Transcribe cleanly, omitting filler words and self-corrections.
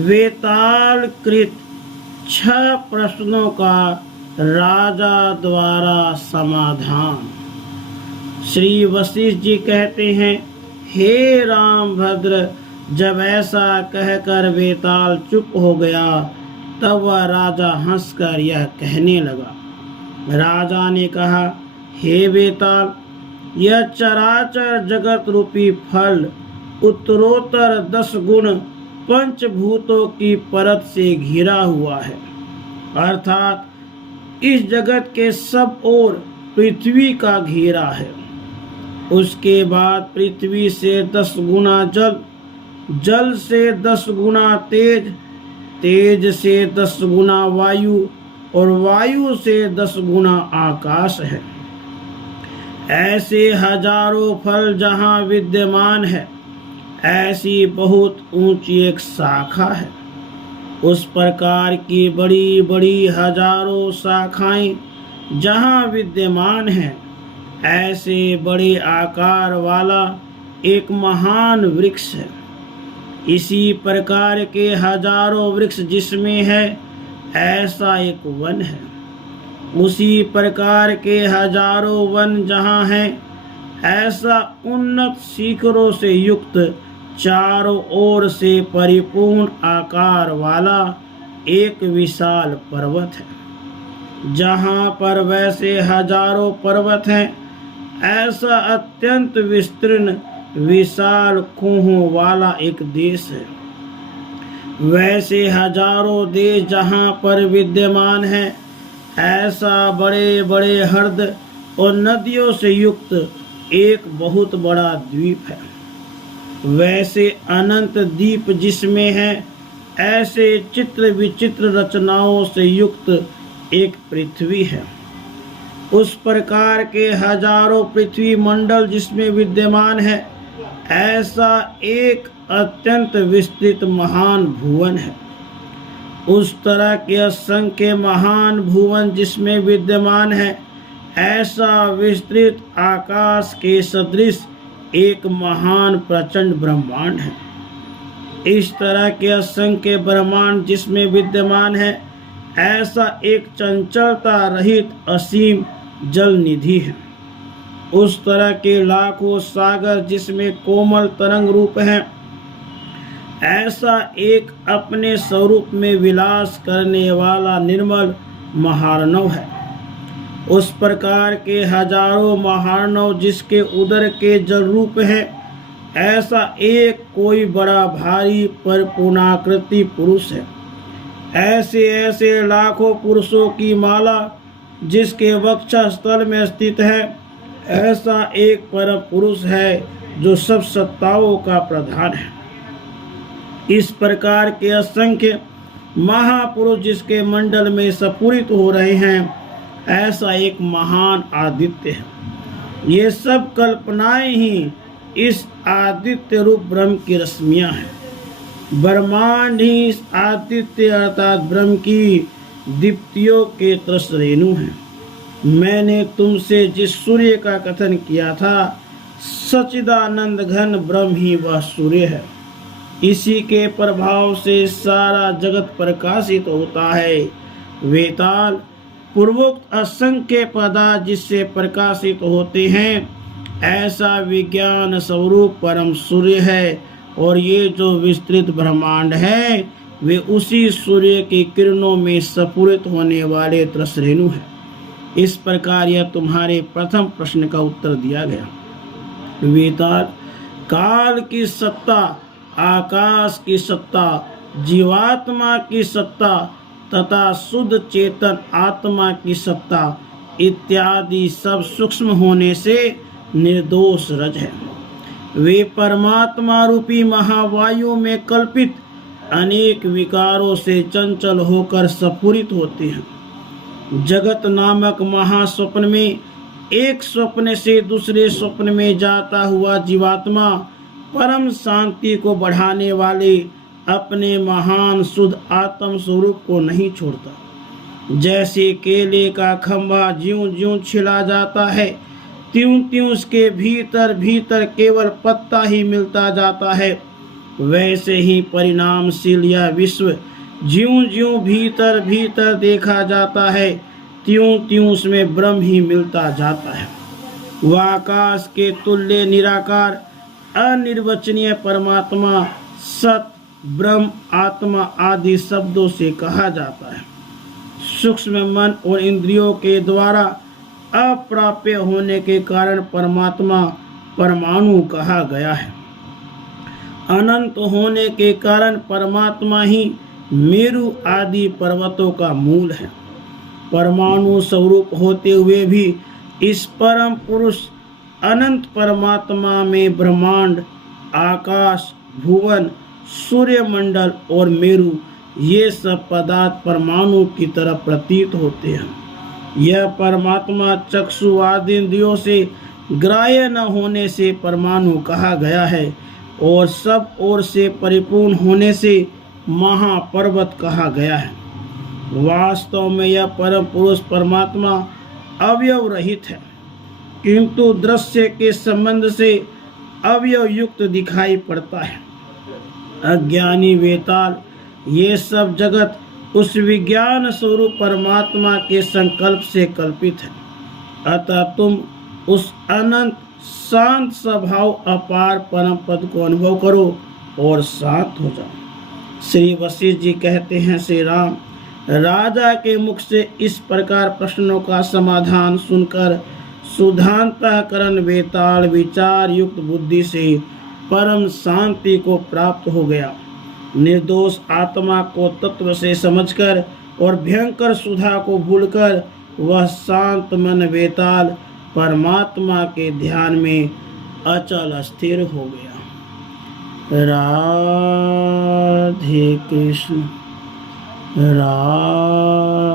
वेताल कृत 6 प्रश्नों का राजा द्वारा समाधान। श्री वशिष्ठ जी कहते हैं, हे रामभद्र, जब ऐसा कहकर वेताल चुप हो गया तब वह राजा हंसकर यह कहने लगा। राजा ने कहा, हे वेताल, यह चराचर जगत रूपी फल उत्तरोत्तर 10 गुण पंचभूतों की परत से घिरा हुआ है, अर्थात इस जगत के सब ओर पृथ्वी का घेरा है। उसके बाद पृथ्वी से 10 गुना जल, जल से 10 गुना तेज, तेज से 10 गुना वायु और वायु से 10 गुना आकाश है। ऐसे हजारों फल जहाँ विद्यमान है, ऐसी बहुत ऊंची एक शाखा है। उस प्रकार की बड़ी बड़ी हजारों शाखाएं जहाँ विद्यमान हैं, ऐसे बड़े आकार वाला एक महान वृक्ष है। इसी प्रकार के हजारों वृक्ष जिसमें है, ऐसा एक वन है। उसी प्रकार के हजारों वन जहाँ हैं, ऐसा उन्नत शिखरों से युक्त चारों ओर से परिपूर्ण आकार वाला एक विशाल पर्वत है। जहाँ पर वैसे हजारों पर्वत हैं, ऐसा अत्यंत विस्तीर्ण विशाल कुओं वाला एक देश है। वैसे हजारों देश जहाँ पर विद्यमान है, ऐसा बड़े बड़े हृद और नदियों से युक्त एक बहुत बड़ा द्वीप है। वैसे अनंत द्वीप जिसमें है, ऐसे चित्र विचित्र रचनाओं से युक्त एक पृथ्वी है। उस प्रकार के हजारों पृथ्वी मंडल जिसमें विद्यमान है, ऐसा एक अत्यंत विस्तृत महान भुवन है। उस तरह के असंख्य महान भुवन जिसमें विद्यमान है, ऐसा विस्तृत आकाश के सदृश एक महान प्रचंड ब्रह्मांड है। इस तरह के असंख्य ब्रह्मांड जिसमें विद्यमान है, ऐसा एक चंचलता रहित असीम जल निधि है। उस तरह के लाखों सागर जिसमें कोमल तरंग रूप है, ऐसा एक अपने स्वरूप में विलास करने वाला निर्मल महार्णव है। उस प्रकार के हजारों महार्णव जिसके उदर के जल रूप है, ऐसा एक कोई बड़ा भारी परिपूर्णाकृति पुरुष है। ऐसे ऐसे लाखों पुरुषों की माला जिसके वक्षस्थल में स्थित है, ऐसा एक परम पुरुष है जो सब सत्ताओं का प्रधान है। इस प्रकार के असंख्य महापुरुष जिसके मंडल में स्फुरित हो रहे हैं, ऐसा एक महान आदित्य है। ये सब कल्पनाएं ही इस आदित्य रूप ब्रह्म की रश्मियां हैं। ब्रह्मांड ही इस आदित्य अर्थात ब्रह्म की दीप्तियों के तरस रेणु हैं। मैंने तुमसे जिस सूर्य का कथन किया था, सच्चिदानंद घन ब्रह्म ही वह सूर्य है। इसी के प्रभाव से सारा जगत प्रकाशित होता है। वेताल, पूर्वोक्त असंख्य पदार्थ जिससे प्रकाशित होते हैं, ऐसा विज्ञान स्वरूप परम सूर्य है। और ये जो विस्तृत ब्रह्मांड है, वे उसी सूर्य की किरणों में स्फुरित होने वाले त्रसरेणु है। इस प्रकार यह तुम्हारे प्रथम प्रश्न का उत्तर दिया गया। वेताल, काल की सत्ता, आकाश की सत्ता, जीवात्मा की सत्ता तथा शुद्ध चेतन आत्मा की सत्ता इत्यादि सब सूक्ष्म होने से निर्दोष रज है। वे परमात्मा रूपी महावायु में कल्पित अनेक विकारों से चंचल होकर स्फुरित होते हैं। जगत नामक महास्वप्न में एक स्वप्न से दूसरे स्वप्न में जाता हुआ जीवात्मा परम शांति को बढ़ाने वाले अपने महान शुद्ध आत्म स्वरूप को नहीं छोड़ता। जैसे केले का खंभा ज्यों ज्यों छिला जाता है, त्यों त्यों उसके भीतर भीतर केवल पत्ता ही मिलता जाता है, वैसे ही परिणामशील यह विश्व ज्यों ज्यों भीतर भीतर देखा जाता है, त्यों त्यों उसमें ब्रह्म ही मिलता जाता है। वह आकाश के तुल्य निराकार अनिर्वचनीय परमात्मा सत, ब्रह्म, आत्मा आदि शब्दों से कहा जाता है। सूक्ष्म मन और इंद्रियों के द्वारा अप्राप्य होने के कारण परमात्मा परमाणु कहा गया है। अनंत होने के कारण परमात्मा ही मेरु आदि पर्वतों का मूल है। परमाणु स्वरूप होते हुए भी इस परम पुरुष अनंत परमात्मा में ब्रह्मांड, आकाश, भुवन, सूर्यमंडल और मेरु ये सब पदार्थ परमाणु की तरह प्रतीत होते हैं। यह परमात्मा चक्षु आदि इंद्रियों से ग्राह्य न होने से परमाणु कहा गया है और सब ओर से परिपूर्ण होने से महापर्वत कहा गया है। वास्तव में यह परम पुरुष परमात्मा अवयव रहित है, किंतु दृश्य के संबंध से अवयव युक्त दिखाई पड़ता है। अज्ञानी वेताल ये सब जगत उस विज्ञान स्वरूप परमात्मा के संकल्प से कल्पित है। अतः तुम उस अनंत शांत स्वभाव अपार परम पद को अनुभव करो और शांत हो जाओ। श्री वशिष्ठ जी कहते हैं, श्री राम राजा के मुख से इस प्रकार प्रश्नों का समाधान सुनकर शुद्धांतःकरण वेताल विचार युक्त बुद्धि से परम शांति को प्राप्त हो गया। निर्दोष आत्मा को तत्व से समझकर और भयंकर सुधा को भूलकर वह शांत मन वेताल परमात्मा के ध्यान में अचल स्थिर हो गया। राधे कृष्ण राधे।